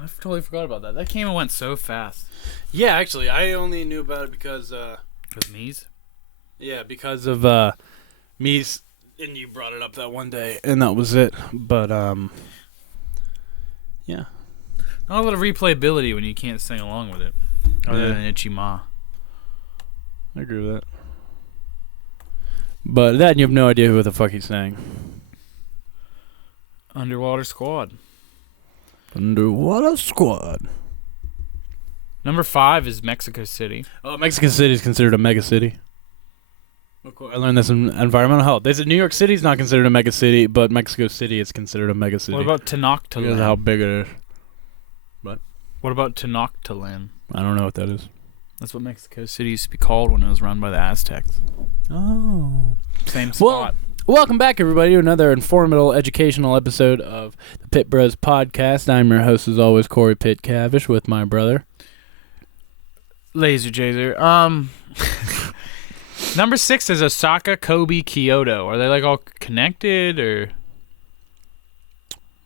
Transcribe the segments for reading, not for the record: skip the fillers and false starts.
I totally forgot about that. That came and went so fast. Yeah, actually, I only knew about it because With Mies? yeah, because of Mies, and you brought it up that one day, and that was it. But yeah, Not a lot of replayability when you can't sing along with it, other than Itchy Ma. I agree with that. But that, and you have no idea who the fuck he's saying. Underwater Squad. Underwater Squad. Number 5 is Mexico City. Oh, Mexico City is considered a mega city. Of course, I learned this in environmental health. They said New York City is not considered a mega city, but Mexico City is considered a mega city. What about Tenochtitlan? Because of how big it is. What about Tenochtitlan? I don't know what that is. That's what Mexico City used to be called when it was run by the Aztecs. Oh. Same spot. Welcome back, everybody, to another informative, educational episode of the Pittbros podcast. I'm your host, as always, Cory Pittcavish, with my brother. Laser Jazer. Number 6 is Osaka, Kobe, Kyoto. Are they like all connected, or?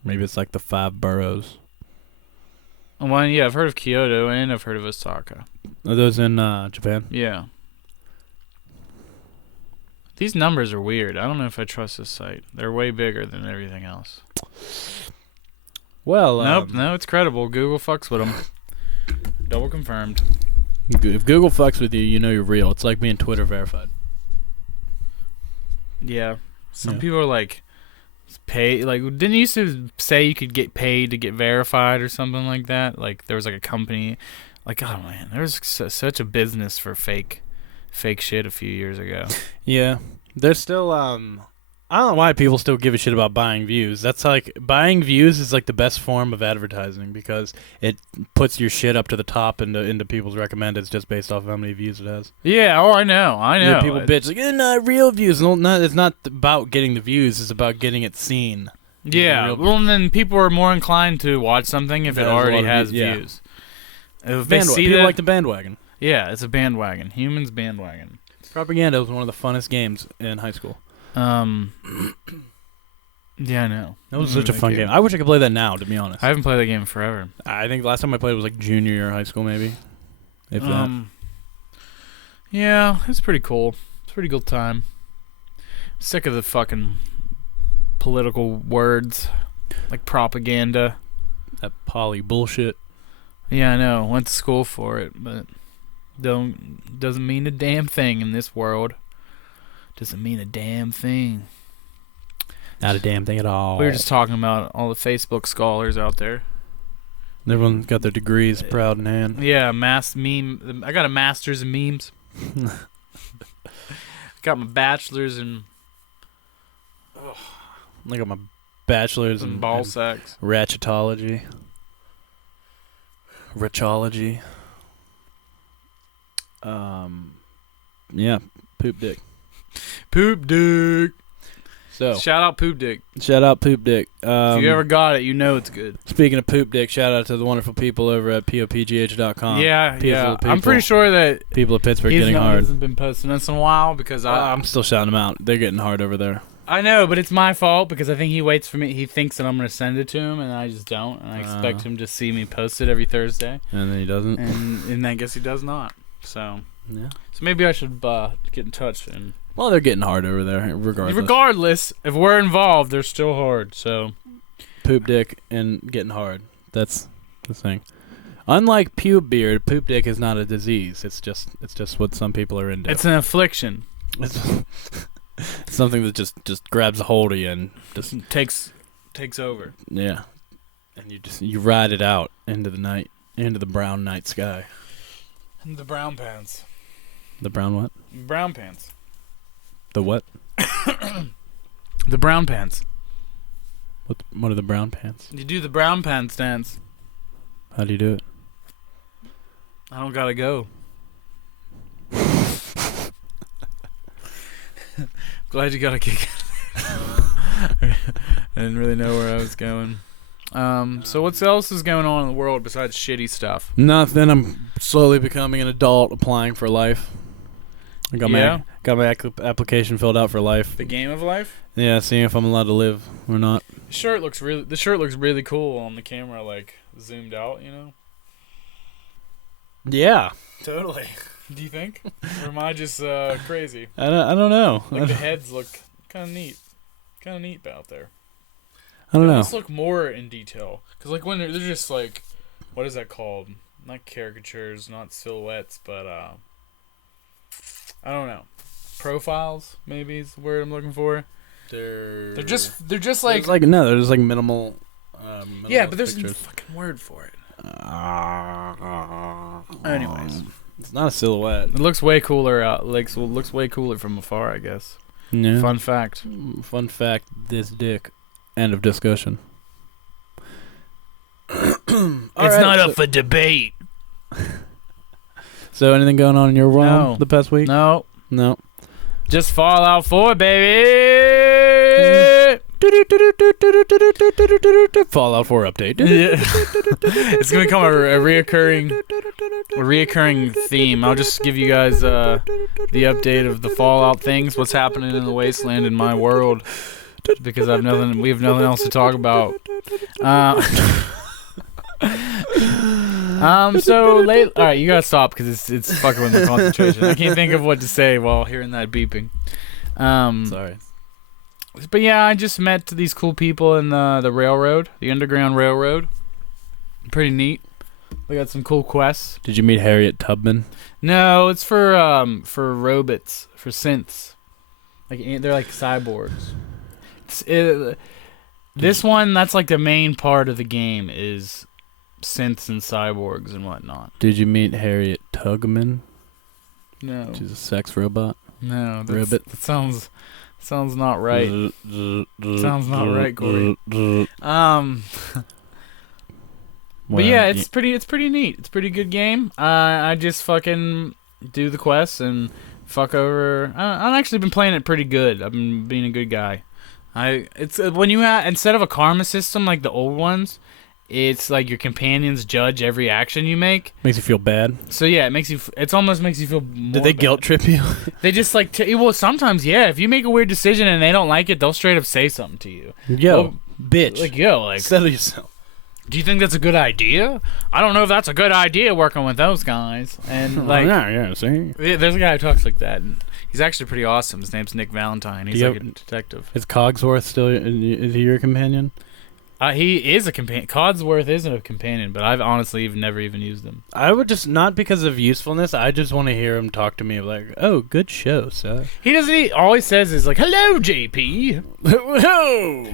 Maybe it's like the 5 boroughs. Well, yeah, I've heard of Kyoto and I've heard of Osaka. Are those in Japan? Yeah. These numbers are weird. I don't know if I trust this site. They're way bigger than everything else. Well, nope, no, it's credible. Google fucks with them. Double confirmed. If Google fucks with you, you know you're real. It's like being Twitter verified. Yeah. Some people are like, pay. Like, didn't you used to say you could get paid to get verified or something like that? Like, there was like a company. Like, oh man, there was such a business for fake shit a few years ago. Yeah. There's still, I don't know why people still give a shit about buying views. That's like, buying views is like the best form of advertising because it puts your shit up to the top into people's recommendeds just based off of how many views it has. Yeah, oh, I know. Yeah, people bitch like, it's not real views. No, it's not about getting the views. It's about getting it seen. Yeah, well, and then people are more inclined to watch something if it already has views. If they see people like the bandwagon. Yeah, it's a bandwagon. Humans bandwagon. Propaganda was one of the funnest games in high school. Yeah, I know. That was such a fun game. I wish I could play that now, to be honest. I haven't played that game in forever. I think the last time I played was like junior year of high school, maybe. If that. Yeah, it's pretty cool. It's a pretty good time. Sick of the fucking political words like propaganda. That poly bullshit. Yeah, I know. Went to school for it, but doesn't mean a damn thing in this world. Doesn't mean a damn thing. Not a damn thing at all. We were just talking about all the Facebook scholars out there. Everyone got their degrees proud in hand. Yeah, meme. I got a master's in memes. Got my bachelor's in. I got my bachelor's in ball sacks. Ratchetology. Richology. Yeah, poop dick. Poop dick. So shout out poop dick. Shout out poop dick. If you ever got it, you know it's good. Speaking of poop dick, shout out to the wonderful people over at popgh.com. Yeah. I'm pretty sure that people of Pittsburgh getting hard. He hasn't been posting this in a while because I'm still shouting them out. They're getting hard over there. I know, but it's my fault because I think he waits for me. He thinks that I'm going to send it to him, and I just don't. And I expect him to see me post it every Thursday. And then he doesn't. And I guess he does not. So yeah. So maybe I should get in touch. Well, they're getting hard over there, regardless. Regardless, if we're involved, they're still hard. So poop dick and getting hard. That's the thing. Unlike pube beard, poop dick is not a disease. It's just what some people are into. It's an affliction. It's something that just grabs a hold of you and just takes over. Yeah. And you ride it out into the night, into the brown night sky. And the brown pants. The brown what? Brown pants. The what? The brown pants. What are the brown pants? You do the brown pants dance. How do you do it? I don't gotta go. Glad you got a kick. I didn't really know where I was going. So what else is going on in the world besides shitty stuff? Nothing. I'm slowly becoming an adult, applying for life. I got my application filled out for life. The game of life? Yeah, seeing if I'm allowed to live or not. The shirt looks really cool on the camera, like zoomed out. You know. Yeah. Totally. Do you think? Or am I just crazy? I don't know. Like the heads look kind of neat. Kind of neat out there. I don't know. Let's look more in detail. Because like when they're just like, what is that called? Not caricatures, not silhouettes, but I don't know. Profiles, maybe is the word I'm looking for. They're just like... they're just like minimal yeah, but there's pictures. no fucking word for it. Anyways. It's not a silhouette. It looks way cooler out. Looks way cooler from afar, I guess. Yeah. Fun fact. Fun fact, this dick. End of discussion. It's not up for debate. So anything going on in your realm the past week? No. Just Fallout 4, baby. Fallout 4 update. It's gonna become a reoccurring theme. I'll just give you guys the update of the Fallout things, what's happening in the wasteland in my world, because we have nothing else to talk about. So late. All right, you gotta stop because it's fucking with my concentration. I can't think of what to say while hearing that beeping. Sorry. But yeah, I just met these cool people in the railroad, the Underground Railroad. Pretty neat. We got some cool quests. Did you meet Harriet Tubman? No, it's for robots, for synths. Like they're like cyborgs. This one, that's like the main part of the game is synths and cyborgs and whatnot. Did you meet Harriet Tugman? No. She's a sex robot. No, that sounds not right. Sounds not right, Cory. But yeah, it's pretty neat. It's a pretty good game. I just fucking do the quests and fuck over. I've actually been playing it pretty good. I've been being a good guy. It's when you instead of a karma system like the old ones, it's like your companions judge every action you make. Makes you feel bad. So yeah, it almost makes you feel more Did they bad. guilt trip you? They just like well, sometimes yeah. If you make a weird decision and they don't like it, they'll straight up say something to you. Yo, bitch. Like settle yourself. Do you think that's a good idea? I don't know if that's a good idea working with those guys. And like, see. There's a guy who talks like that, and he's actually pretty awesome. His name's Nick Valentine. He's like a detective. Is Cogsworth still? Is he your companion? He is a companion. Codsworth isn't a companion, but I've honestly never even used him. I would just, not because of usefulness, I just want to hear him talk to me like, oh, good show, sir. He all he says is like, hello, JP.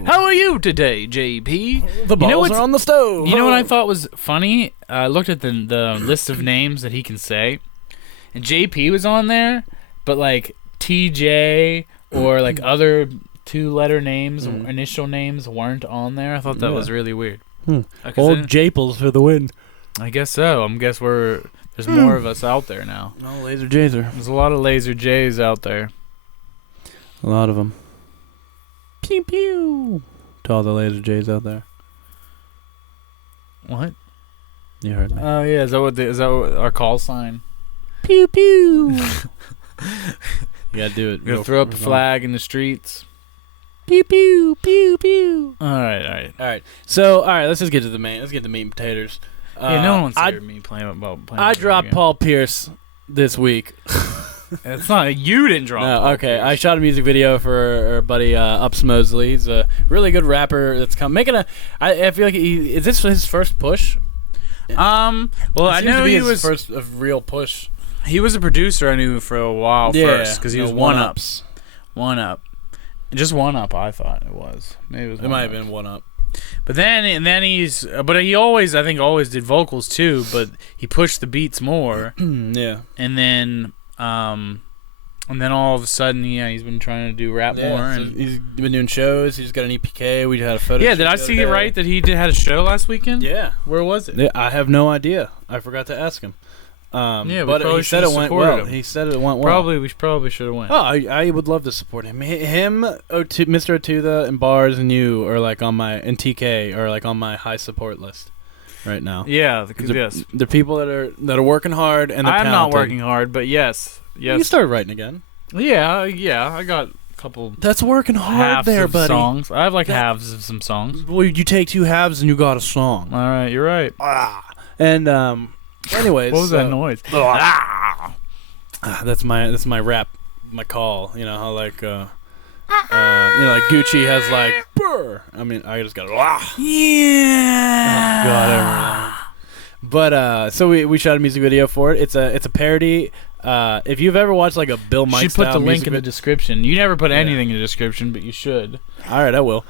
How are you today, JP? The balls are on the stove. You know what I thought was funny? I looked at the list of names that he can say, and JP was on there, but like TJ or like other two-letter names, initial names weren't on there. I thought that was really weird. Old Japles for the win. I guess so. There's more of us out there now. No, Laser Jaser. There's a lot of Laser J's out there. A lot of them. Pew pew. To all the Laser J's out there. What? You heard me. Oh yeah, is that what our call sign? Pew pew. You gotta do it. We're gonna throw up the flag in the streets. Pew pew pew pew. All right. So, let's just get to the main. Let's get to meat and potatoes. Yeah, no one wants to hear me playing. I dropped Paul Pierce this week. It's not you didn't drop. No, okay. I shot a music video for our buddy Ups Mosley. He's a really good rapper that's making a. I feel like is this his first push? Well, I know he was first real push. He was a producer I knew for a while first because he was one up. Just one up, I thought it was. Maybe it was. It might have been one up. But then he I think always did vocals too, but he pushed the beats more. Yeah. And then all of a sudden, he's been trying to do rap more. So and he's been doing shows. He's got an EPK. We had a photo. Yeah, did I see it right that he had a show last weekend? Yeah. Where was it? Yeah, I have no idea. I forgot to ask him. But he said it went well. He said it went well. We probably should have went. Oh, I would love to support him. Mr. Otuda, and Bars and you are like on my TK are like on my high support list right now. Yeah, because they're people that are working hard and they're I'm talented. not working hard, but yes. You started writing again. Yeah. I got couple. That's working hard there, of buddy. Songs. I have like halves of some songs. Well, you take 2 halves and you got a song. All right, you're right. And anyways, What was that noise? That's my rap, my call. You know how like like Gucci has like brr. I mean, I just got Yeah. Oh, God, everything. But so we shot a music video for it. It's a parody. If you've ever watched like a Bill Mike You should put style the link in the music description. You never put anything in the description, but you should. All right, I will.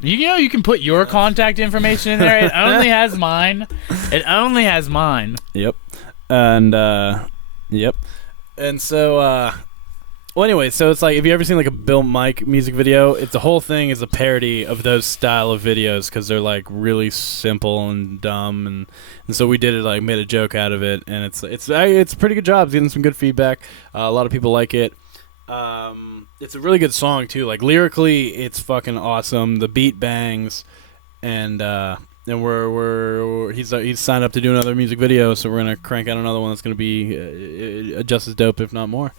You know you can put your contact information in there. It only has mine. It only has mine. Yep. And yep. And so well, anyway, so it's like, have you ever seen like a Bill Mike music video? The whole thing is a parody of those style of videos because they're like really simple and dumb, and so we did it, like made a joke out of it, and it's a pretty good job. It's getting some good feedback. A lot of people like it. It's a really good song too. Like lyrically, it's fucking awesome. The beat bangs, and he's signed up to do another music video, so we're gonna crank out another one that's gonna be just as dope, if not more.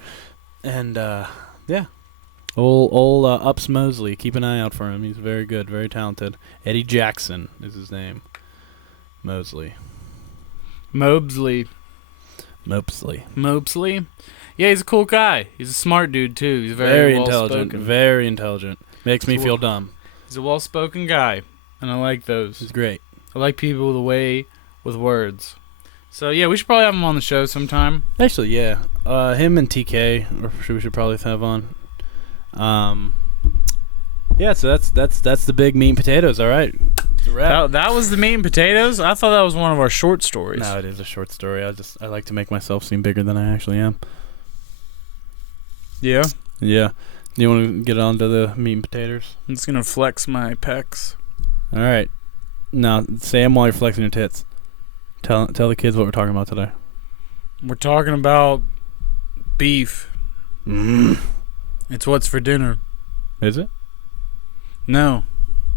And yeah, old Ups Mosley, keep an eye out for him. He's very good, very talented. Eddie Jackson is his name. Mosley. Mobesley. Yeah, he's a cool guy. He's a smart dude too. He's very intelligent. Very intelligent. Makes me feel dumb. He's a well-spoken guy, and I like those. He's great. I like people with words. So yeah, we should probably have him on the show sometime. Actually, yeah. Him and TK, we should probably have on. Yeah, so that's the big meat and potatoes. All right. That was the meat and potatoes. I thought that was one of our short stories. No, it is a short story. I like to make myself seem bigger than I actually am. Yeah. Yeah. You want to get on to the meat and potatoes? I'm just gonna flex my pecs. All right. Now say them while you're flexing your tits. Tell the kids what we're talking about today. We're talking about beef. It's what's for dinner. Is it? No.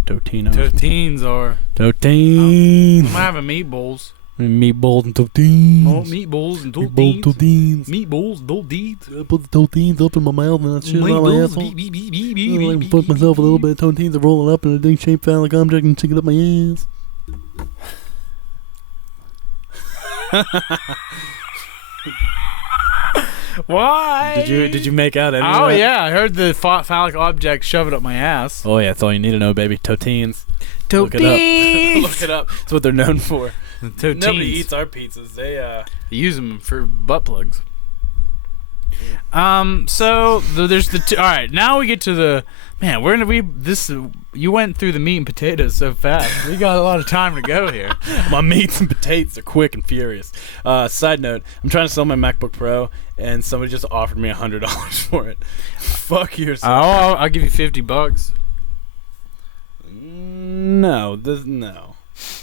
Totino. Totines are. Totines. I'm having meatballs. Meatballs and totines. Oh, meatballs and totines. Meatballs, totines. I put the totines up in my mouth and that shit out my asshole. I fuck myself a little bit. Totines are rolling up in a ding shaped phallic object and stick it up my ass. Why? Did you make out any Oh of that? yeah, I heard the phallic object shove it up my ass. Oh yeah, that's all you need to know, baby. Totines. Look it up. Look it up. That's what they're known for. Totines. Nobody eats our pizzas. They use them for butt plugs. So there's all right. Now we get to the man. You went through the meat and potatoes so fast. We got a lot of time to go here. My meats and potatoes are quick and furious. Side note: I'm trying to sell my MacBook Pro, and somebody just offered me $100 for it. Fuck yourself. I'll give you $50. No, no.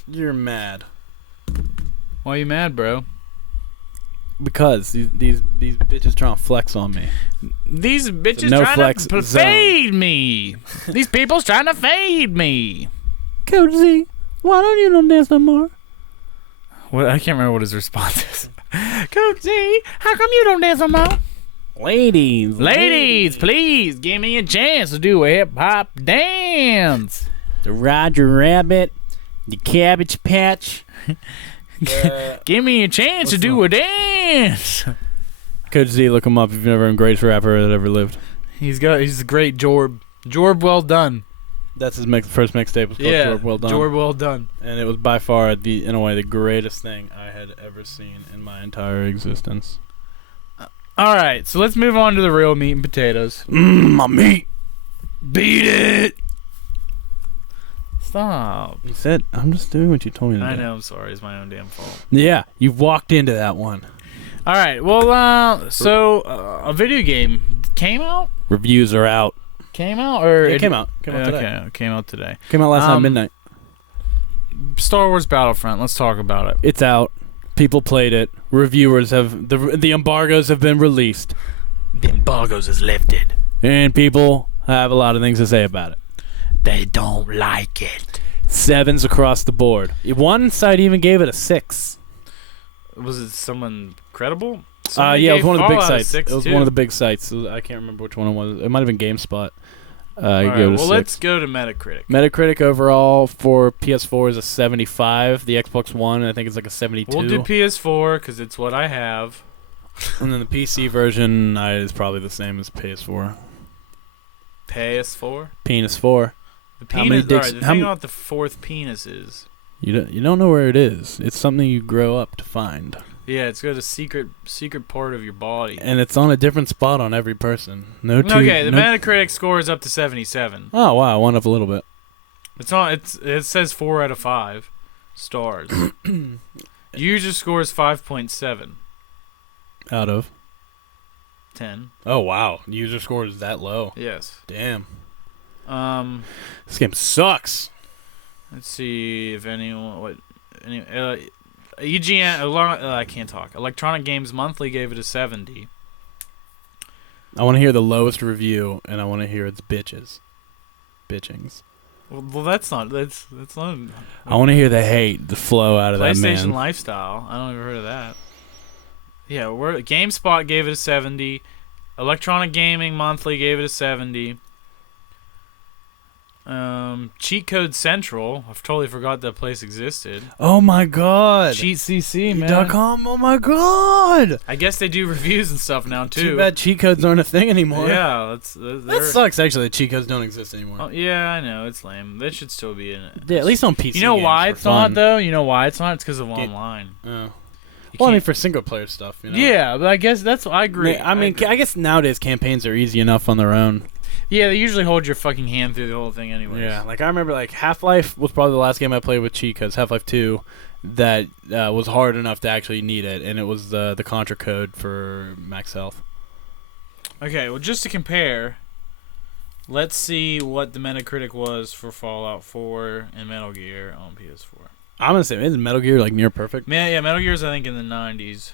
You're mad. Why are you mad, bro? Because these bitches trying to flex on me. These bitches no trying flex to fade me. These people's trying to fade me. Coach Z, why don't you don't dance no more? What? I can't remember what his response is. Coach Z, how come you don't dance no more? Ladies, please give me a chance to do a hip hop dance. The Roger Rabbit, the Cabbage Patch. Give me a chance to do a dance. Coach Z, look him up if you've never been the greatest rapper that ever lived. He's a great Jorb. Jorb Well Done. That's his first mixtape. Was called Jorb Well Done. Jorb Well Done. And it was by far in a way the greatest thing I had ever seen in my entire existence. All right, so let's move on to the real meat and potatoes. My meat. Beat it. Stop. You said, I'm just doing what you told me to do. I know, I'm sorry. It's my own damn fault. Yeah, you've walked into that one. All right, well, so a video game came out? Reviews are out. Came out? Or it came out. Came out today. Okay, it came out today. Came out last night at midnight. Star Wars Battlefront. Let's talk about it. It's out. People played it. Reviewers have... The embargoes have been released. The embargoes is lifted. And people have a lot of things to say about it. They don't like it. 7s across the board. One site even gave it a 6. Was it someone credible? Somebody Yeah, it was gave one of the big Fallout a sites. 6 It was too. one of the big sites. I can't remember which one it was. It might have been GameSpot. All right, Go to well, 6. let's go to Metacritic. Metacritic overall for PS4 is a 75. The Xbox One, I think, is like a 72. We'll do PS4 because it's what I have. And then the PC version is probably the same as PS4. PS4? Penis 4. The How many penis. dicks- Alright, the how thing m- about the fourth penis is. You don't know where it is. It's something you grow up to find. Yeah, it's got a secret part of your body. And it's on a different spot on every person. Okay, the Metacritic score is up to 77. Oh, wow. Went up a little bit. It says 4 out of 5 stars. User score is 5.7. Out of? 10. Oh, wow. User score is that low. Yes. Damn. This game sucks. Let's see if anyone EGN. I can't talk. Electronic Games Monthly gave it a 70. I want to hear the lowest review, and I want to hear its bitchings. Well, that's not. That's not. I want to hear the hate, the flow out of that man. PlayStation Lifestyle. I don't even heard of that. Yeah, GameSpot gave it a 70. Electronic Gaming Monthly gave it a 70. Cheat Code Central. I've totally forgot that place existed. Oh my god. Cheat CC, man. .com. Oh my god. I guess they do reviews and stuff now too. Too bad cheat codes aren't a thing anymore. Yeah, that sucks. Actually, that cheat codes don't exist anymore. Oh, yeah, I know it's lame. They should still be in it. Yeah, at least on PC. You know why games it's for not fun. though? You know why it's not? It's because of online. Oh. You Well, I mean, can't- for single player stuff. You know? Yeah, but I guess that's. I agree. I mean, I guess nowadays campaigns are easy enough on their own. Yeah, they usually hold your fucking hand through the whole thing anyways. Yeah, like I remember, like Half-Life was probably the last game I played with cheat codes. Half-Life 2, that was hard enough to actually need it, and it was the Contra code for max health. Okay, well, just to compare, let's see what the Metacritic was for Fallout 4 and Metal Gear on PS4. I'm gonna say, is Metal Gear like near perfect? Yeah, Metal Gear's I think in the 90s.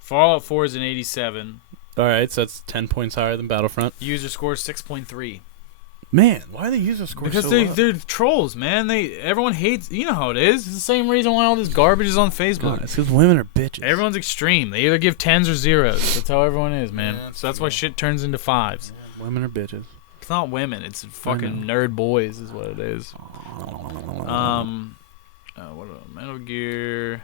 Fallout 4 is an 87. All right, so that's 10 points higher than Battlefront. User score is 6.3. Man, why are the user scores Because so low? they're trolls, man. Everyone hates. You know how it is. It's the same reason why all this garbage is on Facebook. God, it's because women are bitches. Everyone's extreme. They either give 10s or 0s. That's how everyone is, man. Yeah, So that's why shit turns into 5s. Yeah, women are bitches. It's not women. It's fucking nerd boys is what it is. What Metal Gear.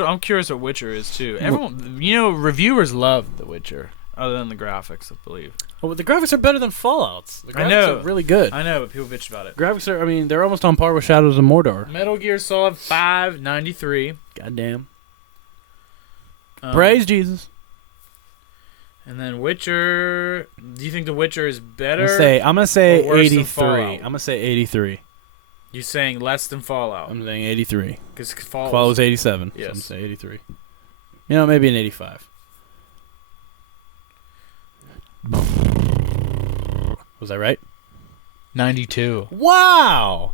I'm curious what Witcher is too. Everyone, reviewers love The Witcher, other than the graphics, I believe. Oh, but the graphics are better than Fallout's. The graphics I know. are really good. I know, but people bitch about it. Graphics are, I mean, they're almost on par with Shadows of Mordor. Metal Gear Solid 5, 93. Goddamn. Praise Jesus. And then Witcher. Do you think The Witcher is better? I'm gonna say or worse than 83. Fallout? I'm gonna say 83. You saying less than Fallout? I'm saying 83. Because Fallout was 87. Yes. So I'm gonna say 83. You know, maybe an 85. Was I right? 92. Wow!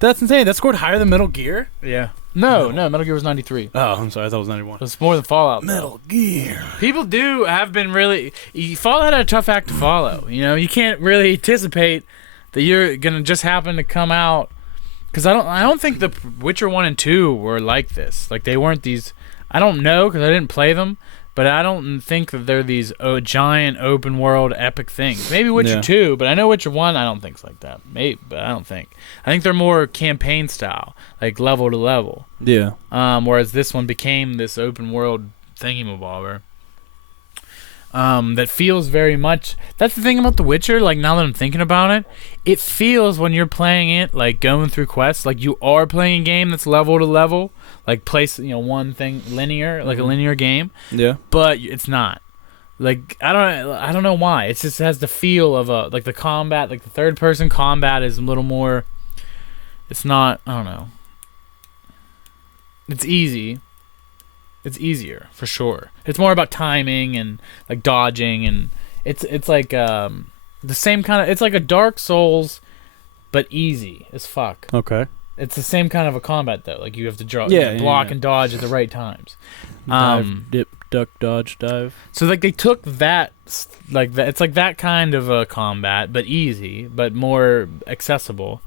That's insane. That scored higher than Metal Gear? Yeah. No, Metal Gear was 93. Oh, I'm sorry. I thought it was 91. It's more than Fallout. Though. Metal Gear. People have been really. Fallout had a tough act to follow. You know, you can't really anticipate that you're gonna just happen to come out. Because I don't think the Witcher 1 and 2 were like this. Like they weren't these. I don't know because I didn't play them. But I don't think that they're these giant open world epic things. Maybe Witcher 2, but I know Witcher 1 I don't think's like that. Maybe, but I don't think. I think they're more campaign style, like level to level. Yeah. Whereas this one became this open world thingy-mabobber. That feels very much. That's the thing about The Witcher. Like now that I'm thinking about it, it feels when you're playing it, like going through quests, like you are playing a game that's level to level, like place one thing linear, like a linear game. Yeah. But it's not. Like I don't know why. It just has the feel of like the combat, like the third person combat is a little more. It's not. I don't know. It's easy. It's easier for sure. It's more about timing and like dodging, and it's like the same kind of. It's like a Dark Souls, but easy as fuck. Okay. It's the same kind of a combat though. Like you have to block and dodge at the right times. Dive, dip, duck, dodge, dive. So like they took that like that. It's like that kind of a combat, but easy, but more accessible.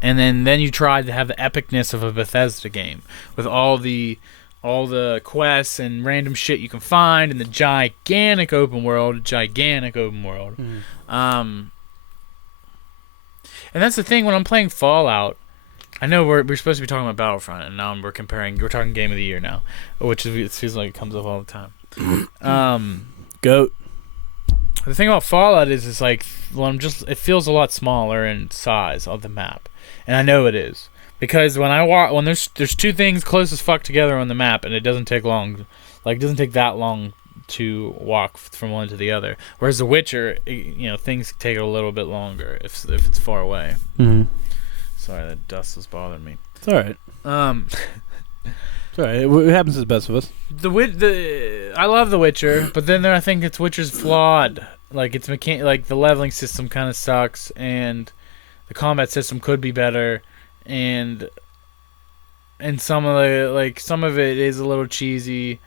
And then you tried to have the epicness of a Bethesda game with all the all the quests and random shit you can find in the gigantic open world. Mm. And that's the thing when I'm playing Fallout. I know we're supposed to be talking about Battlefront, and now we're talking Game of the Year now, which it feels like it comes up all the time. Goat. The thing about Fallout is it's like, well, it feels a lot smaller in size of the map, and I know it is because when there's two things close as fuck together on the map, and it doesn't take long, like it doesn't take that long to walk from one to the other. Whereas The Witcher, things take a little bit longer if it's far away. Mm-hmm. Sorry, that dust was bothering me. It's all right. It's all right. It happens to the best of us. I love The Witcher, but then I think Witcher's flawed. Like it's like the leveling system kind of sucks, and the combat system could be better, and some of it is a little cheesy,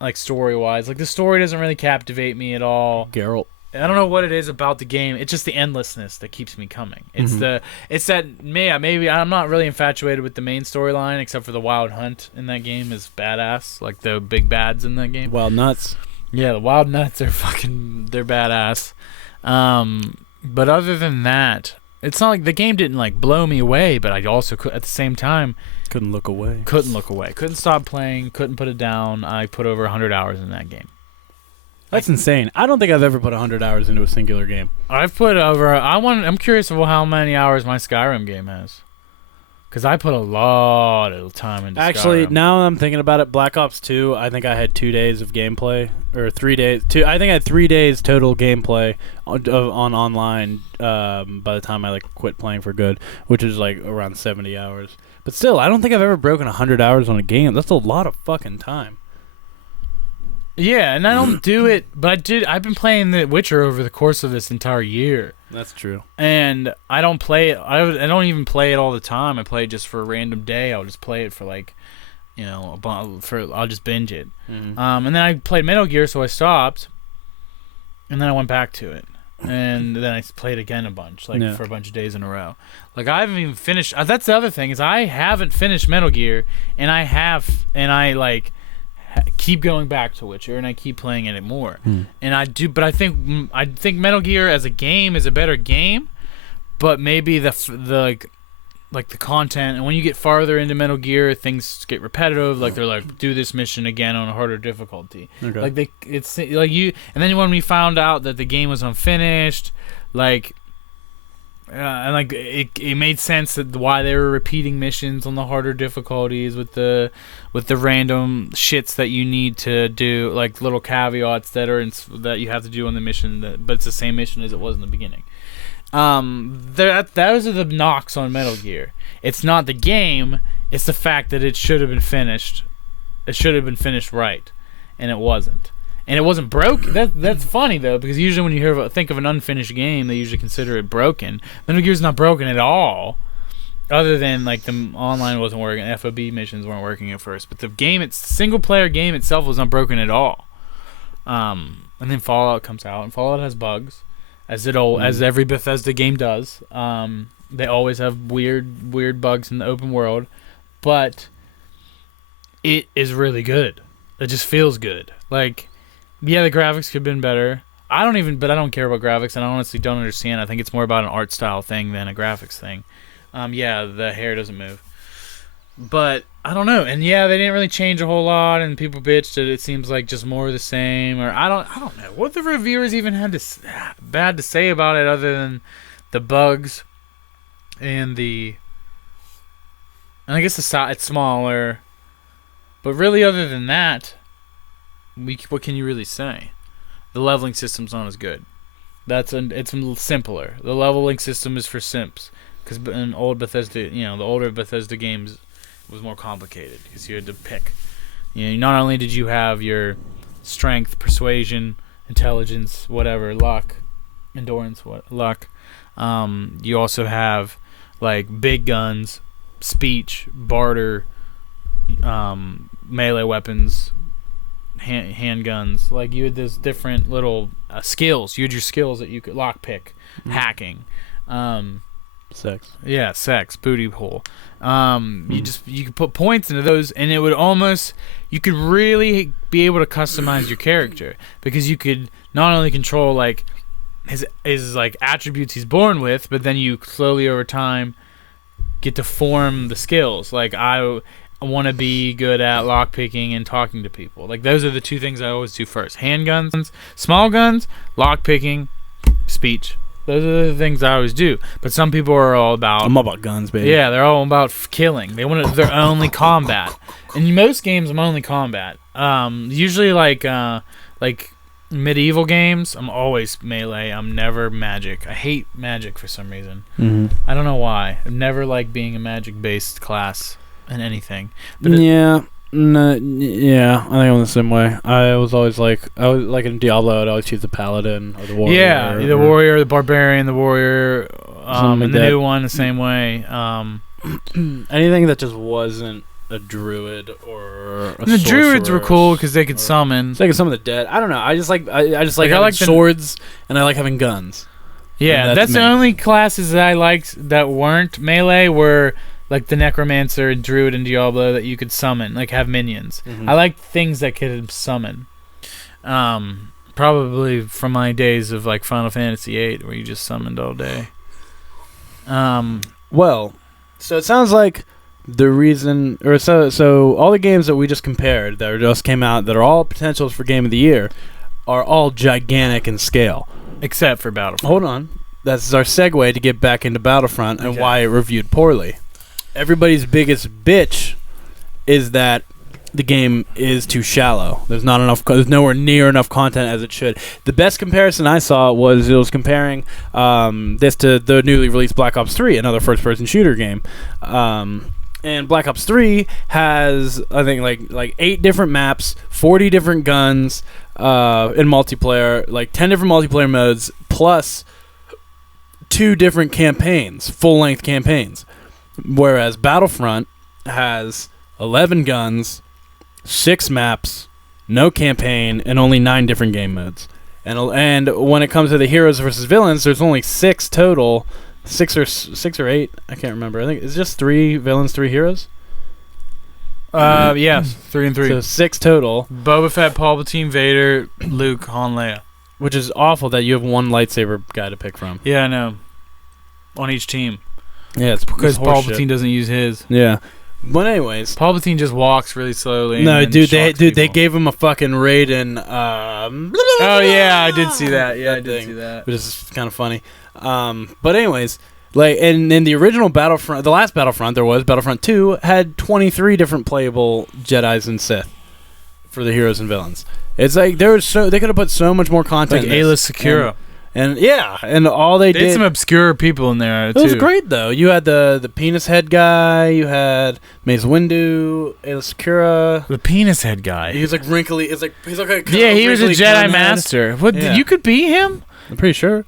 like story wise. Like the story doesn't really captivate me at all. Geralt. I don't know what it is about the game. It's just the endlessness that keeps me coming. It's maybe I'm not really infatuated with the main storyline, except for the Wild Hunt in that game is badass. Like the big bads in that game. Wild Nuts. Yeah, the Wild Nuts are they're badass. But other than that, it's not like the game didn't like blow me away, but I also at the same time couldn't look away. Couldn't stop playing. Couldn't put it down. I put over 100 hours in that game. That's insane. I don't think I've ever put 100 hours into a singular game. I've put over. I'm curious about how many hours my Skyrim game has, because I put a lot of time into. Actually, Skyrim. now I'm thinking about it, Black Ops 2. I think I had 2 days of gameplay, or 3 days. I think I had 3 days total gameplay on online. By the time I quit playing for good, which is around 70 hours. But still, I don't think I've ever broken 100 hours on a game. That's a lot of fucking time. Yeah, and I don't do it, but I've been playing The Witcher over the course of this entire year. That's true. And I don't play it. I don't even play it all the time. I play it just for a random day. I'll just play it for I'll just binge it. Mm-hmm. And then I played Metal Gear, so I stopped, and then I went back to it, and then I played again a bunch, for a bunch of days in a row. I haven't even finished. That's the other thing is I haven't finished Metal Gear, and I keep going back to Witcher, and I keep playing it more. And I do, but I think Metal Gear as a game is a better game, but maybe the content, and when you get farther into Metal Gear, things get repetitive. They're do this mission again on a harder difficulty. Okay. And then when we found out that the game was unfinished, it made sense that why they were repeating missions on the harder difficulties with the random shits that you need to do, little caveats that you have to do on the mission, but it's the same mission as it was in the beginning. Those are the knocks on Metal Gear. It's not the game; it's the fact that it should have been finished. It should have been finished right, and it wasn't. And it wasn't broken. That's funny though, because usually when you think of an unfinished game, they usually consider it broken. Metal Gear's not broken at all, other than the online wasn't working, FOB missions weren't working at first. But the single player game itself was not broken at all. And then Fallout comes out, and Fallout has bugs, as every Bethesda game does. They always have weird bugs in the open world, but it is really good. It just feels good. Yeah, the graphics could have been better. I don't care about graphics, and I honestly don't understand. I think it's more about an art style thing than a graphics thing. Yeah, the hair doesn't move. But I don't know. And yeah, they didn't really change a whole lot, and people bitched that it seems like just more of the same, or I don't know what the reviewers even had bad to say about it other than the bugs and I guess the size, it's smaller. But really other than that, what can you really say? The leveling system's not as good. It's a little simpler. The leveling system is for simps, because in old Bethesda, the older Bethesda games was more complicated because you had to pick. Not only did you have your strength, persuasion, intelligence, whatever, luck, endurance, luck. You also have big guns, speech, barter, melee weapons, handguns. You had those different little skills. You had your skills that you could lockpick, hacking, Sex. Yeah, sex, booty hole. You could put points into those, and it would almost, you could really be able to customize your character, because you could not only control like his like attributes he's born with, but then you slowly over time get to form the skills. Like I want to be good at lockpicking and talking to people. Like those are the two things I always do first: handguns, small guns, lockpicking, speech. Those are the things I always do. But some people are all about... I'm all about guns, baby. Yeah, they're all about killing. They want their only combat. In most games, I'm only combat. Usually, like medieval games, I'm always melee. I'm never magic. I hate magic for some reason. Mm-hmm. I don't know why. I've never liked being a magic-based class in anything. But yeah. No, yeah, I think I'm the same way. I was like in Diablo, I'd always choose the paladin or the warrior. Yeah, the warrior, the barbarian, the warrior, and the new one the same way. Anything that just wasn't a druid or a the druids were cool because they could summon. They could summon the dead. I don't know. I just like having swords and I like having guns. Yeah, that's the only classes that I liked that weren't melee were like the necromancer and druid in Diablo that you could summon, like have minions. Mm-hmm. I like things that could summon. Probably from my days of like Final Fantasy VIII, where you just summoned all day. Well, so it sounds like the reason, or so all the games that we just compared that just came out that are all potentials for Game of the Year are all gigantic in scale, except for Battlefront. Hold on, that's our segue to get back into Battlefront and why it reviewed poorly. Everybody's biggest bitch is that the game is too shallow. There's not enough. There's nowhere near enough content as it should. The best comparison I saw was comparing this to the newly released Black Ops 3, another first-person shooter game. And Black Ops 3 has, I think, like 8 different maps, 40 different guns in multiplayer, like 10 different multiplayer modes, plus 2 different campaigns, full-length campaigns. Whereas Battlefront has 11 guns, 6 maps, no campaign, and only 9 different game modes. And when it comes to the heroes versus villains, there's only 6 total, 6 or 8. I can't remember. I think it's just 3 villains, 3 heroes. Yes, 3 and 3. So 6 total. Boba Fett, Palpatine, Vader, Luke, Han, Leia. Which is awful that you have one lightsaber guy to pick from. Yeah, I know. On each team. Yeah, it's because Palpatine doesn't use his. Yeah. But anyways, Palpatine just walks really slowly. No, dude, they gave him a fucking Raiden. Oh yeah, I did see that. Yeah, I did see that. Which is kind of funny. But anyways, like, and in the original Battlefront, the last Battlefront there was Battlefront 2 had 23 different playable Jedis and Sith for the heroes and villains. It's like they could have put so much more content. Like Ayla Secura. And yeah, and all they did... had some obscure people in there, too. It was great, though. You had the penis head guy, you had Mace Windu, Ayla Secura. The penis head guy. He's like wrinkly. He's like yeah, he was a Jedi Master. What? Yeah. You could be him? I'm pretty sure.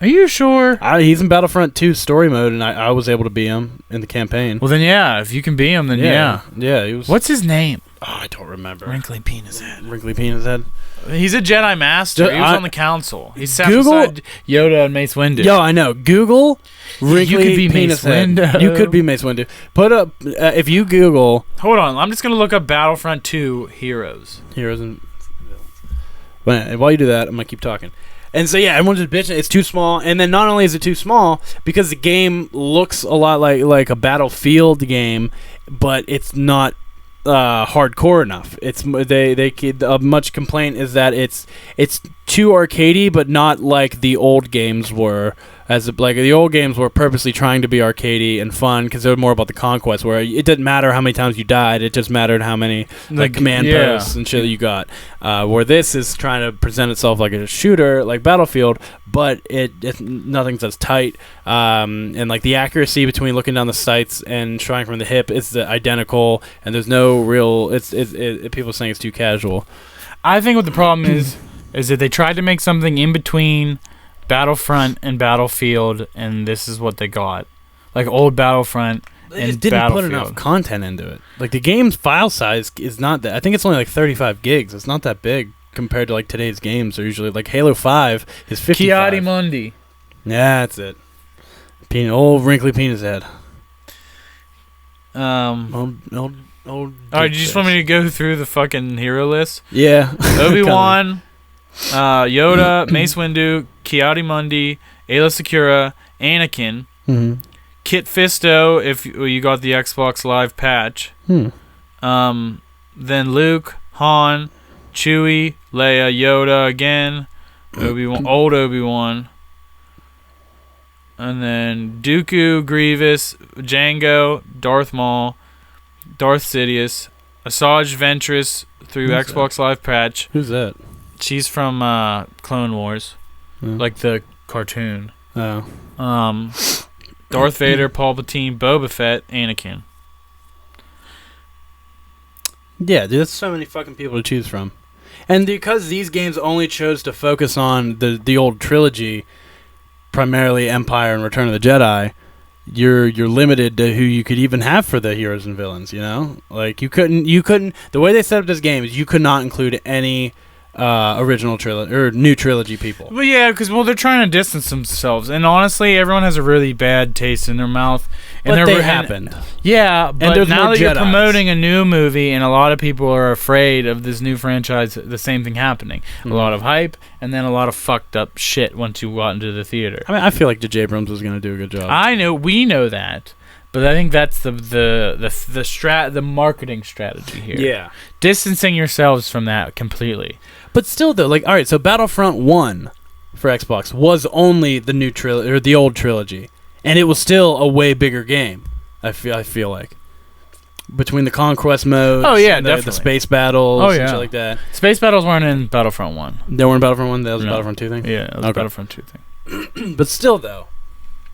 Are you sure? He's in Battlefront 2 story mode, and I was able to be him in the campaign. Well, then yeah, if you can be him, then yeah. Yeah, he was... What's his name? Oh, I don't remember. Wrinkly penis head. Wrinkly penis head. He's a Jedi Master. He was on the council. He sat Google, beside Yoda and Mace Windu. Yo, I know. Google wrinkly you could be penis Mace head. Windu. You could be Mace Windu. Put up if you Google. Hold on, I'm just gonna look up Battlefront 2 heroes. Heroes and villains. While you do that, I'm gonna keep talking. And so yeah, everyone's just bitching. It's too small. And then not only is it too small, because the game looks a lot like a Battlefield game, but it's not hardcore enough. It's a much complaint is that it's too arcadey, but not like the old games were. Like the old games were purposely trying to be arcadey and fun because they were more about the conquest, where it didn't matter how many times you died, it just mattered how many like command posts and shit that you got. Where this is trying to present itself like a shooter, like Battlefield, but nothing's as tight, and like the accuracy between looking down the sights and trying from the hip is identical, and there's no real. People saying it's too casual. I think what the problem is that they tried to make something in between Battlefront and Battlefield, and this is what they got. Like old Battlefront they and just didn't Battlefield. put enough content into it. Like the game's file size is not that. I think it's only like 35 gigs. It's not that big compared to like today's games. They're usually like Halo 5 is 55. Chiari Mundi. Yeah, that's it. Old wrinkly penis head. All Old right, you just want me to go through the fucking hero list? Yeah. Obi-Wan, Yoda, Mace Windu, Ki-Adi-Mundi, Aayla Secura, Anakin, Kit Fisto, if you got the Xbox Live patch. Then Luke, Han, Chewie, Leia, Yoda again, Obi-Wan, old Obi-Wan, and then Dooku, Grievous, Jango, Darth Maul, Darth Sidious, Asajj Ventress through Who's Xbox Live patch. Who's that? She's from Clone Wars, like the cartoon. Oh. Darth Vader, Palpatine, Boba Fett, Anakin. Yeah, dude, there's so many fucking people to choose from. And because these games only chose to focus on the old trilogy, primarily Empire and Return of the Jedi, you're limited to who you could even have for the heroes and villains, you know? Like, you couldn't the way they set up this game is you could not include any original trilogy or new trilogy people. Well, yeah, because they're trying to distance themselves, and honestly, everyone has a really bad taste in their mouth. And But they happened. Yeah, but there's now more that you're Jedis. promoting a new movie, and a lot of people are afraid of this new franchise, the same thing happening. A lot of hype, and then a lot of fucked up shit once you got into the theater. I mean, I feel like J.J. Abrams was going to do a good job. I know, we know that. But I think that's the marketing strategy here. Yeah. Distancing yourselves from that completely. But still, though, like, all right, so Battlefront 1 for Xbox was only the new trilogy, or the old trilogy. And it was still a way bigger game, I feel like. Between the conquest modes, oh yeah, and definitely. the space battles, and shit like that. Space battles weren't in Battlefront 1. They weren't Battlefront 1? That was a Battlefront 2 thing? Yeah, it was a Battlefront 2 thing. But still, though,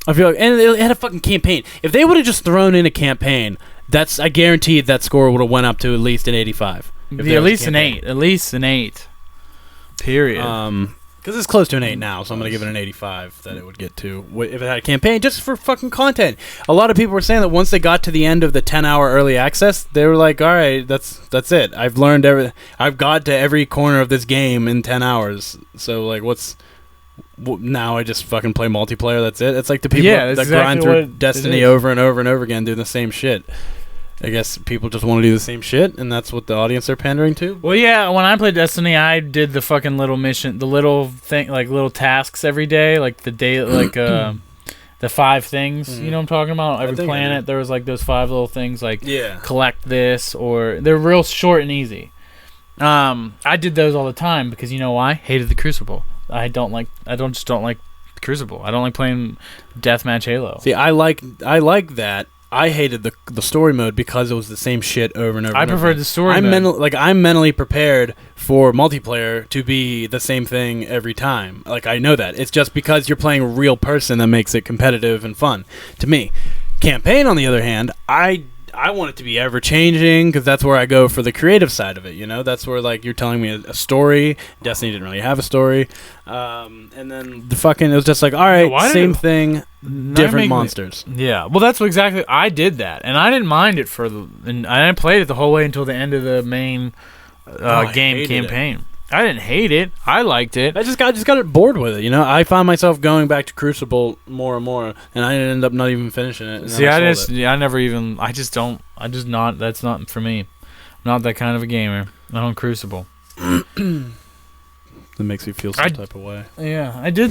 I feel like, and it had a fucking campaign. If they would have just thrown in a campaign, I guarantee that score would have went up to at least an 85. Yeah, at least an 8. At least an 8. Period. Because it's close to an 8 now, so I'm going to give it an 85 that it would get to if it had a campaign, just for fucking content. A lot of people were saying that once they got to the end of the 10-hour early access, they were like, all right, that's it. I've learned I've got to every corner of this game in 10 hours. So, like, now I just fucking play multiplayer, that's it? It's like the people that grind through Destiny over and over and over again doing the same shit. I guess people just want to do the same shit, and that's what the audience are pandering to. Well, yeah, when I played Destiny, I did the fucking little mission, the little thing, like little tasks every day, like the day, like the 5 things. You know what I'm talking about? Every planet, there was like those 5 little things, like collect this, or they're real short and easy. I did those all the time because you know why? Hated the Crucible. I don't like Crucible. I don't like playing Deathmatch Halo. See, I like that. I hated the story mode because it was the same shit over and over. I preferred the story mode. I'm mentally prepared for multiplayer to be the same thing every time. Like, I know that. It's just because you're playing a real person that makes it competitive and fun to me. Campaign, on the other hand, I want it to be ever-changing because that's where I go for the creative side of it, you know? That's where, like, you're telling me a story. Destiny didn't really have a story. And then it was just like, all right, same thing, different monsters. Yeah, well, that's what exactly, I did that. And I didn't mind it and I played it the whole way until the end of the main game campaign. I didn't hate it. I liked it. I just got bored with it, you know? I found myself going back to Crucible more and more, and I ended up not even finishing it. See, that's not for me. I'm not that kind of a gamer. I don't Crucible. It makes you feel some type of way. Yeah, I did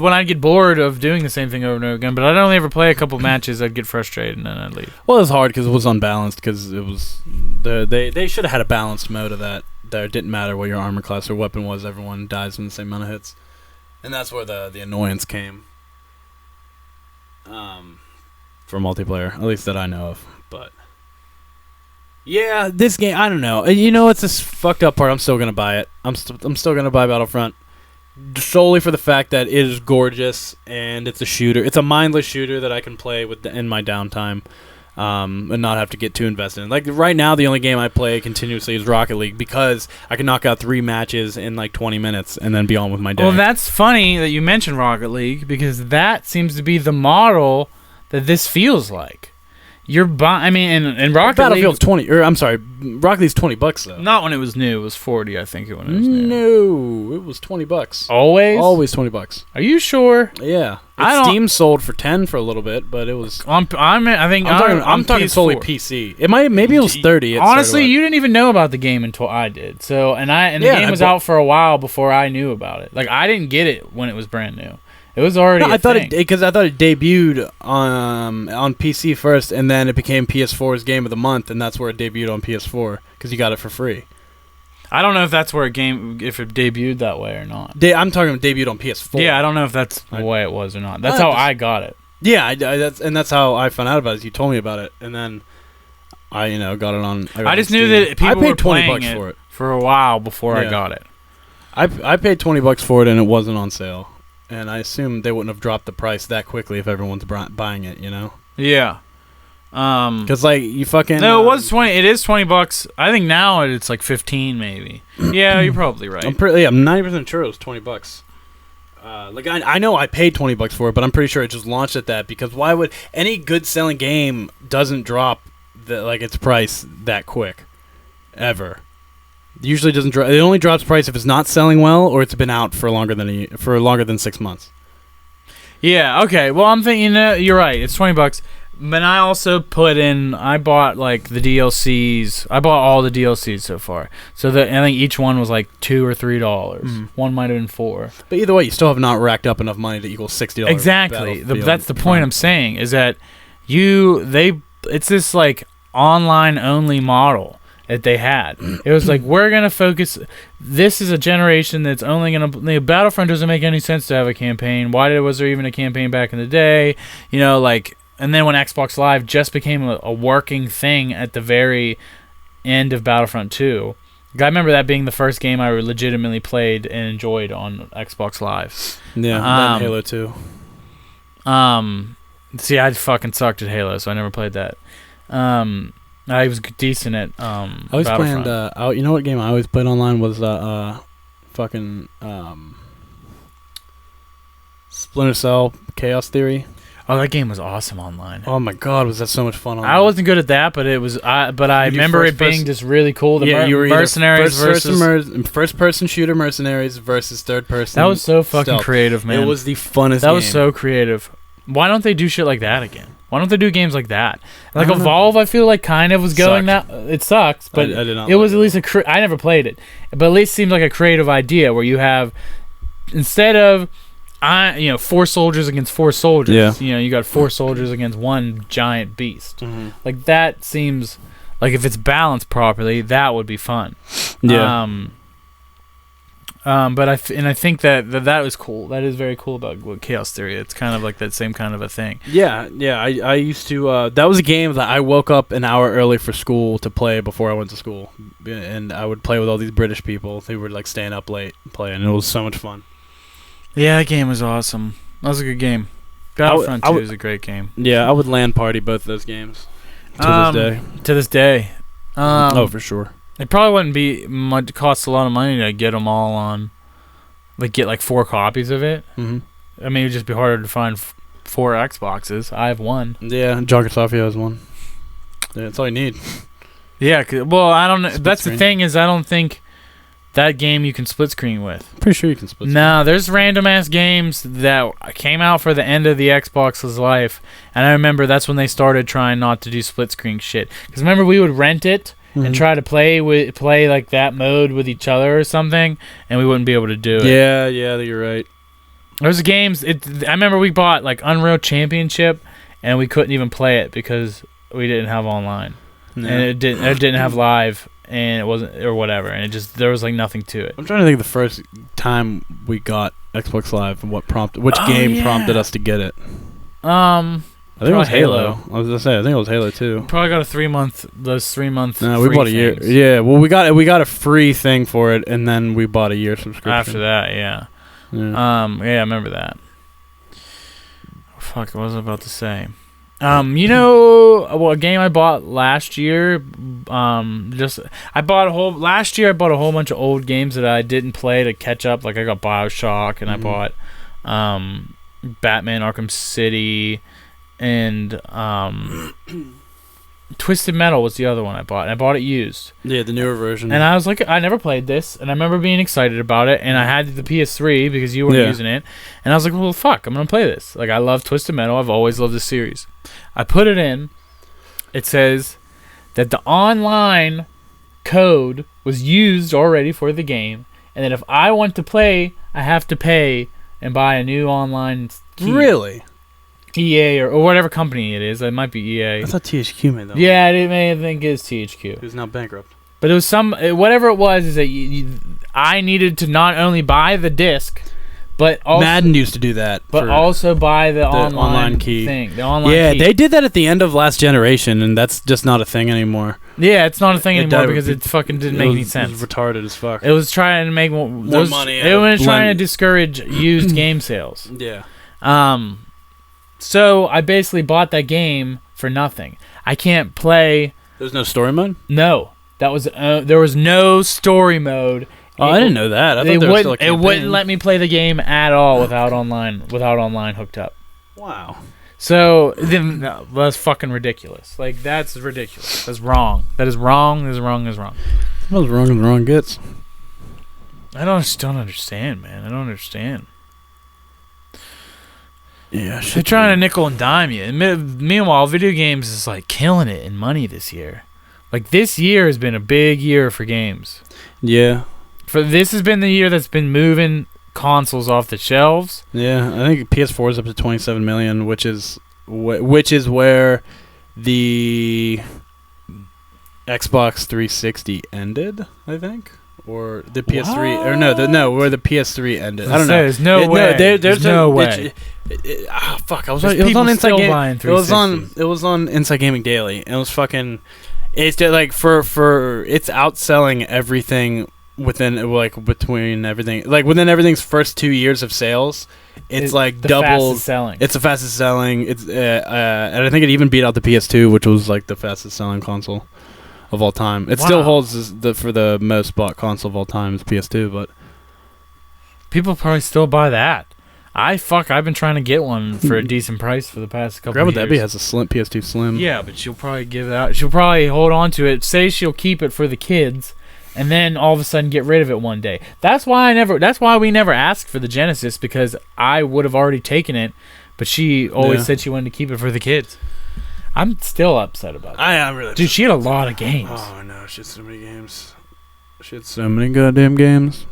when I'd get bored of doing the same thing over and over again, but I'd only ever play a couple matches, I'd get frustrated, and then I'd leave. Well, it was hard because it was unbalanced, because it was... They should have had a balanced mode of that. There didn't matter what your armor class or weapon was, everyone dies from the same amount of hits. And that's where the annoyance came. For multiplayer, at least that I know of. But yeah, this game, I don't know. You know, it's this fucked up part. I'm still gonna buy it. I'm still gonna buy Battlefront solely for the fact that it is gorgeous and it's a shooter. It's a mindless shooter that I can play in my downtime. And not have to get too invested in. Like, right now, the only game I play continuously is Rocket League because I can knock out 3 matches in like 20 minutes and then be on with my day. Well, that's funny that you mentioned Rocket League because that seems to be the model that this feels like. You're buying. I mean, and Rocket Battlefield's League. Rocket League's $20 though. Not when it was new. It was 40. I think when it was new. No, it was $20. Always $20. Are you sure? Yeah. Steam sold for 10 for a little bit, but it was. I'm talking solely PC. Maybe it was 30. Honestly, you didn't even know about the game until I did. So the game was out for a while before I knew about it. Like I didn't get it when it was brand new. It was already. I thought it debuted on PC first, and then it became PS4's Game of the Month, and that's where it debuted on PS4 because you got it for free. I don't know if that's where if it debuted that way or not. I'm talking about debuted on PS4. Yeah, I don't know if that's the way it was or not. That's how I got it. Yeah, that's how I found out about it. You told me about it, and then I got it on. I just knew that people were playing $20 for it for a while before I got it. I paid $20 for it, and it wasn't on sale. And I assume they wouldn't have dropped the price that quickly if everyone's buying it, Yeah. Because you fucking. No, it was 20. It is $20. I think now it's like 15, maybe. Yeah, you're probably right. I'm 90% sure it was $20. I know I paid $20 for it, but I'm pretty sure it just launched at that because why would any good selling game doesn't drop its price that quick, ever. Usually doesn't drop. It only drops price if it's not selling well or it's been out for longer than 6 months. Yeah. Okay. Well, I'm thinking. You're right. It's $20. But I also I bought like the DLCs. I bought all the DLCs so far. So I think each one was like $2 or $3. One might have been $4. But either way, you still have not racked up enough money to equal $60. Exactly. That's the point I'm saying is that it's this like online only model that they had. It was like, we're going to focus. This is a generation that's only going to. Battlefront doesn't make any sense to have a campaign. Why was there even a campaign back in the day? And then when Xbox Live just became a working thing at the very end of Battlefront 2. I remember that being the first game I legitimately played and enjoyed on Xbox Live. Yeah, and Halo 2. See, I fucking sucked at Halo, so I never played that. I was decent at I was playing you know what game I always played online was Splinter Cell Chaos Theory. Oh, that game was awesome online. Oh my god, was that so much fun online. I wasn't good at that, but it was. But I remember it being just really cool. You were mercenaries versus first-person shooter mercenaries versus third-person. That was so fucking stealth. Creative, man. It was the funnest. That was so creative. Why don't they do shit like that again? Why don't they do games like that? Like Evolve, I feel like kind of was going that. It sucks, but I did not it was at least I never played it, but at least seemed like a creative idea where you have instead of 4 soldiers against 4 soldiers. Yeah. You got 4 soldiers against one giant beast. Mm-hmm. Like that seems like if it's balanced properly, that would be fun. Yeah. But I think that was cool. That is very cool about Chaos Theory. It's kind of like that same kind of a thing. Yeah. I used to. That was a game that I woke up an hour early for school to play before I went to school, and I would play with all these British people. They were like staying up late playing, and it was so much fun. Yeah, that game was awesome. That was a good game. Battlefront 2 is a great game. Yeah, I would LAN party both those games to this day. To this day. For sure. It probably wouldn't be much. Cost a lot of money to get them all on. Get like 4 copies of it. Mm-hmm. I mean, it'd just be harder to find 4 Xboxes. I have 1. Yeah, John Casafio has 1. Yeah, that's all you need. Yeah, I don't know. That's the thing is, I don't think that game you can split screen with. Pretty sure you can split screen. No, there's random ass games that came out for the end of the Xbox's life, and I remember that's when they started trying not to do split screen shit. Because remember, we would rent it and try to play like that mode with each other or something, and we wouldn't be able to do it. Yeah, you're right. There's games. I remember we bought like Unreal Championship, and we couldn't even play it because we didn't have online, and it didn't have live. And it wasn't, or whatever, and there was like nothing to it. I'm trying to think of the first time we got Xbox Live and which game prompted us to get it. I think it was Halo. I was gonna say, I think it was Halo 2. Probably got a 3 month. No, we bought a year. Yeah, well, we got a free thing for it, and then we bought a year subscription. After that, yeah. Yeah, I remember that. Fuck, what was I about to say? A game I bought last year. I bought a whole bunch of old games that I didn't play to catch up. Like I got BioShock, and I bought Batman Arkham City, and Twisted Metal was the other one I bought, and I bought it used. Yeah, the newer version. And I was like, I never played this, and I remember being excited about it, and I had the PS3 because you weren't using it, and I was like, well, fuck, I'm gonna play this. Like, I love Twisted Metal. I've always loved this series. I put it in. It says that the online code was used already for the game, and that if I want to play, I have to pay and buy a new online key. Really? EA or whatever company it is. It might be EA. I thought THQ made that. Yeah, I may think it's THQ. Who's now bankrupt. But it was whatever it was, is that I needed to not only buy the disc, but also Madden used to do that. But also buy the online key thing. The online key. They did that at the end of last generation, and that's just not a thing anymore. Yeah, it's not a thing anymore because it fucking didn't make any sense. It was retarded as fuck. It was trying to make more money. It was trying to discourage used game sales. Yeah. So I basically bought that game for nothing. I can't play. There's no story mode? No. That was there was no story mode. Oh, I didn't know that. I thought there was still a campaign. It wouldn't let me play the game at all without online hooked up. Wow. So then that's fucking ridiculous. Like, that's ridiculous. That's wrong. That is wrong. That is wrong. That is wrong. Well, as wrong as wrong gets. I don't understand, man. I don't understand. Yeah, they're trying to nickel and dime you. Meanwhile, video games is like killing it in money this year. Like, this year has been a big year for games. Yeah. This has been the year that's been moving consoles off the shelves. Yeah, I think PS4 is up to 27 million, which is where the Xbox 360 ended, I think. Or the PS3, what? or no, where the PS3 ended. I don't know. There's no way. There's no way. Fuck! It was on Inside Gaming. It was on Inside Gaming Daily, and it was fucking. It's just like for it's outselling everything within between everything within everything's first 2 years of sales. It's like double selling. It's the fastest selling. It's and I think it even beat out the PS2, which was like the fastest selling console of all time. It still holds for the most bought console of all time is PS2, but people probably still buy that. I've been trying to get one for a decent price for the past couple of years. Debbie has a PS2 Slim. Yeah, but she'll probably give it out. She'll probably hold on to it, say she'll keep it for the kids, and then all of a sudden get rid of it one day. That's why we never asked for the Genesis, because I would have already taken it, but she always said she wanted to keep it for the kids. I'm still upset about that. I'm really Dude, she had a lot of games. Oh, I know. She had so many games. She had so many goddamn games.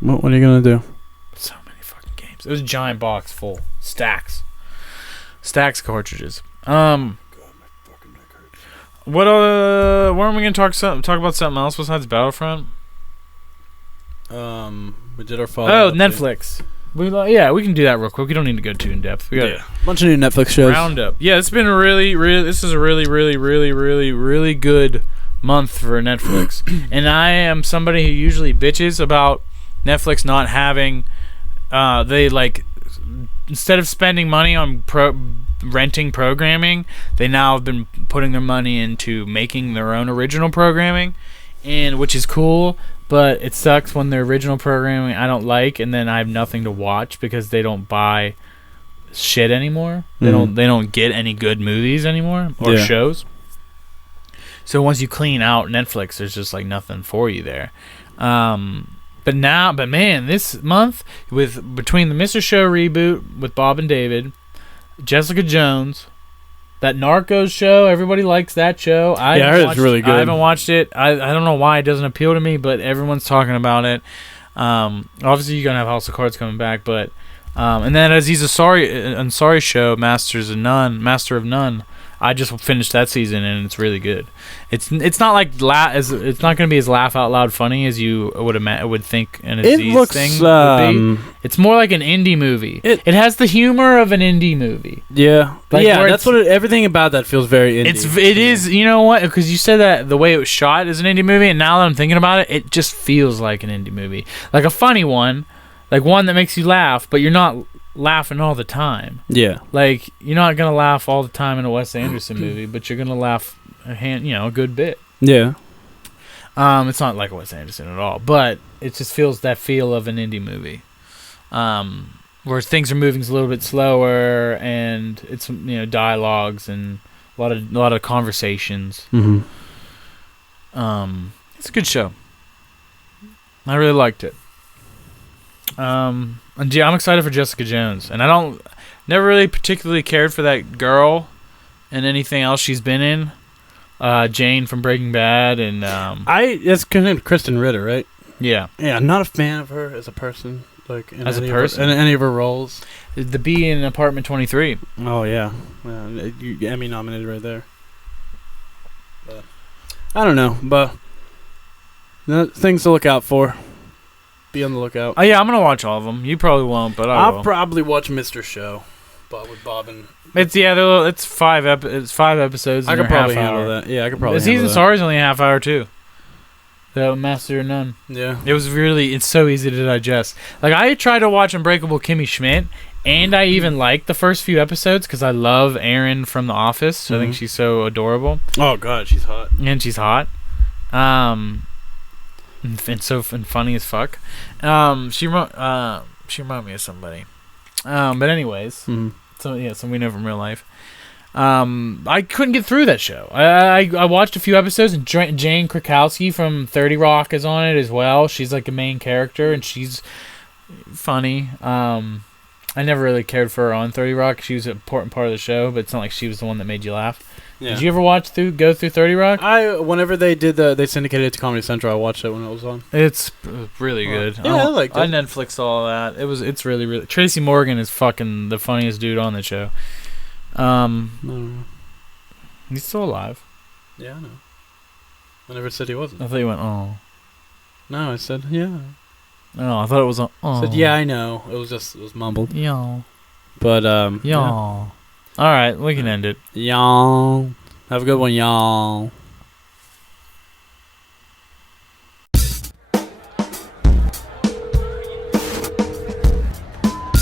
What are you going to do? So many fucking games. It was a giant box full. Stacks of cartridges. God, my fucking neck hurts. When are we going to talk about something else besides Battlefront? We did our follow-up. Oh, Netflix. We can do that real quick. We don't need to go too in depth. We got a bunch of new Netflix shows. Roundup. Yeah, it's been this is a really good month for Netflix. And I am somebody who usually bitches about Netflix not having instead of spending money on renting programming, they now have been putting their money into making their own original programming, and which is cool. But it sucks when their original programming I don't like, and then I have nothing to watch because they don't buy shit anymore. They don't get any good movies anymore or shows. So once you clean out Netflix, there's just like nothing for you there. But man, this month between the Mr. Show reboot with Bob and David, Jessica Jones, that Narcos show, everybody likes that show. I heard it's really good. I haven't watched it. I don't know why it doesn't appeal to me, but everyone's talking about it. Obviously, you're going to have House of Cards coming back, but and then Aziz Ansari show, Master of None. I just finished that season, and it's really good. It's not like it's not going to be as laugh out loud funny as you would think an Aziz thing would be. It's more like an indie movie. It has the humor of an indie movie. Yeah, that's what everything about that feels very indie. It is. You know what? Because you said that the way it was shot is an indie movie, and now that I'm thinking about it, it just feels like an indie movie, like a funny one, like one that makes you laugh, but you're not laughing all the time. Yeah, like you're not gonna laugh all the time in a Wes Anderson movie, but you're gonna laugh a good bit. Yeah. It's not like a Wes Anderson at all, but it just feels that feel of an indie movie, where things are moving a little bit slower, and it's dialogues and A lot of conversations. Mm-hmm. It's a good show. I really liked it. And yeah, I'm excited for Jessica Jones, and never really particularly cared for that girl and anything else she's been in. Jane from Breaking Bad, and that's Kristen Ritter, right? Yeah. Yeah, I'm not a fan of her as a person. Like in As a any person? in any of her roles. The bee in Apartment 23. Oh yeah, Emmy nominated right there. But I don't know, but things to look out for. Be on the lookout. Oh yeah, I'm gonna watch all of them. You probably won't, but I will. I'll probably watch Mr. Show, but with Bob and. It's 5 episodes. I could probably handle that. Yeah, I could probably. The season star's only a half hour too. The Master of None. Yeah. It's so easy to digest. Like, I tried to watch Unbreakable Kimmy Schmidt, and I even liked the first few episodes because I love Erin from The Office. I think she's so adorable. Oh God, she's hot. And she's hot. And funny as fuck. She reminded me of somebody. But anyways, some we know from real life. I couldn't get through that show. I watched a few episodes, and Jane Krakowski from 30 Rock is on it as well. She's like a main character, and she's funny. I never really cared for her on 30 Rock. She was an important part of the show, but it's not like she was the one that made you laugh. Yeah. Did you ever go through 30 Rock? Whenever they syndicated it to Comedy Central, I watched it when it was on. It's really good. Yeah, I liked it. I Netflixed all that. It's really, really. Tracy Morgan is fucking the funniest dude on the show. He's still alive. Yeah, I know. I never said he wasn't. I thought you went, oh. No, I said, yeah. No, I thought it was oh. I said, yeah, I know. It was mumbled. Y'all. But, y'all. Yeah. All right, we can end it. Y'all. Have a good one, y'all.